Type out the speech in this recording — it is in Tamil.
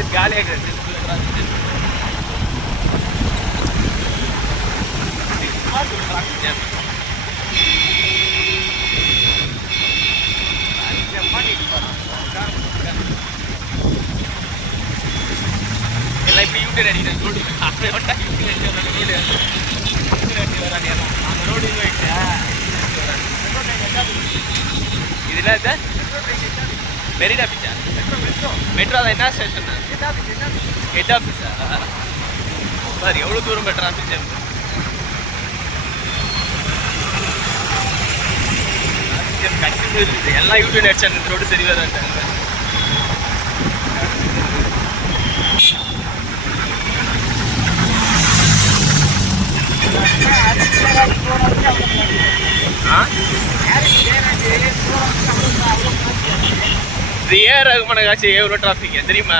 சரி காலியாக இருக்குது எல்லாம் இப்போ யூடியூப் அடிக்கிறேன் ரோடு அப்படியே வந்தா யூடியூப் அடிக்கிற ரோடு யூடியூப் அடி வராது அந்த ரோடு இது இதெல்லாம் இது மெரினா பீச்சா மெட்ரோ என்ன ஸ்டேஷன் ஹெட் ஆஃபீஸா சார் எவ்வளோ தூரம் மெட்ரோ ஆஃபீஸ் இருக்கு. கட்சி எல்லாம் யூடியூப் அடிச்சாங்க இந்த ரோடு சரி வராட்டாங்க ஆ? இது ஏன் ரகுமான காட்சி எவ்வளோ டிராஃபிக் தெரியுமா